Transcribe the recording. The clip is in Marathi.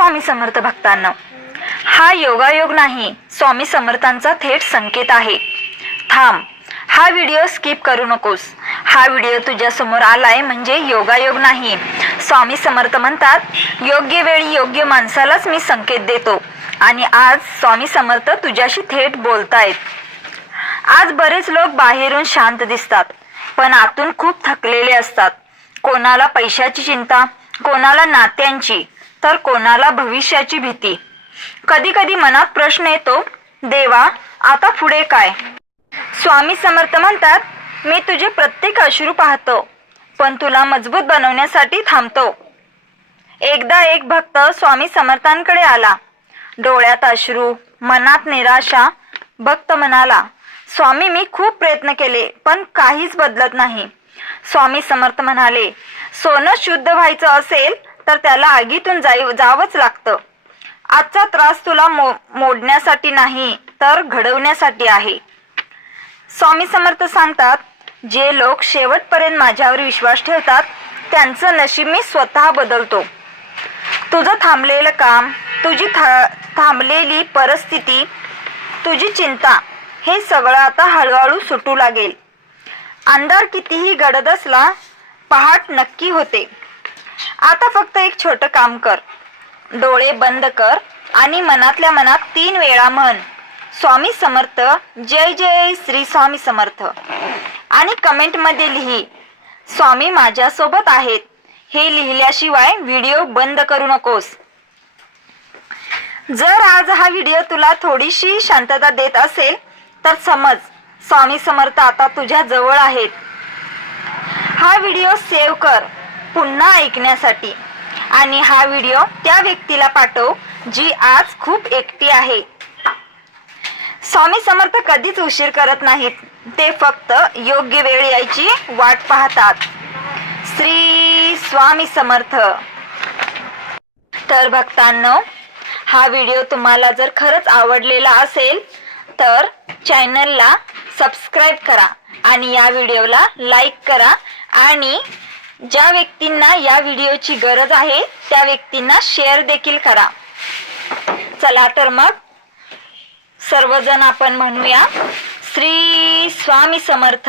स्वामी समर्थ भक्तांनो, हा योगायोग नाही, स्वामी समर्थांचा थेट संकेत आहे. थांब, हा व्हिडिओ स्किप करू नकोस. हा व्हिडिओ तुझ्या समोर आलाय म्हणजे योगायोग नाही. स्वामी समर्थ म्हणतात, योग्य वेळी योग्य माणसालाच मी संकेत देतो. आणि आज स्वामी समर्थ तुझ्याशी थेट बोलतायत. आज बरेच लोक बाहेरून शांत दिसतात, पण आतून खूप थकलेले असतात. कोणाला पैशाची चिंता, कोणाला नात्यांची, तर कोणाला भविष्याची भीती. कधी कधी मनात प्रश्न येतो, देवा आता पुढे काय? स्वामी समर्थ म्हणतात, मी तुझे प्रत्येक अश्रू पाहतो, पण तुला मजबूत बनवण्यासाठी थांबतो. एकदा एक भक्त स्वामी समर्थांकडे आला. डोळ्यात अश्रू, मनात निराशा. भक्त म्हणाला, स्वामी मी खूप प्रयत्न केले, पण काहीच बदलत नाही. स्वामी समर्थ म्हणाले, सोनं शुद्ध व्हायचं असेल तर त्याला आगीतून जावंच लागतं. आजचा त्रास तुला मोडण्यासाठी नाही, तर घडवण्यासाठी आहे. स्वामी समर्थ सांगतात, जे लोक शेवटपर्यंत माझ्यावर विश्वास ठेवतात त्यांचं नशीब मी स्वतः बदलतो. तुझं थांबलेलं काम, तुझी थांबलेली परिस्थिती, तुझी चिंता, हे सगळं आता हळूहळू सुटू लागेल. अंधार कितीही गडद असला, पहाट नक्की होते. आता फक्त एक छोटं काम कर. डोळे बंद कर आणि मनातल्या मनात 3 वेळा म्हण, स्वामी समर्थ, जय जय श्री स्वामी समर्थ. आणि कमेंटमध्ये लिही, स्वामी माझ्यासोबत आहेत. हे लिहिल्याशिवाय व्हिडिओ बंद करू नकोस. जर आज हा व्हिडिओ तुला थोडीशी शांतता देत असेल तर समज, स्वामी समर्थ आता तुझ्या जवळ आहेत. हा व्हिडिओ सेव्ह कर पुन्हा ऐकण्यासाठी. आणि हा व्हिडिओ त्या व्यक्तीला पाठव जी आज खूप एकटी आहे. स्वामी समर्थ कधीच उशीर करत नाहीत, ते फक्त योग्य वेळ यायची वाट पाहतात. श्री स्वामी समर्थ. तर भक्तांनो, हा व्हिडिओ तुम्हाला जर खरंच आवडलेला असेल तर चॅनलला सबस्क्राईब करा आणि या व्हिडिओला लाईक करा. आणि ज्या व्यक्तींना या व्हिडिओची गरज आहे त्या व्यक्तींना शेअर देखील करा. चला तर मग सर्वजण आपण म्हणूया, श्री स्वामी समर्थ.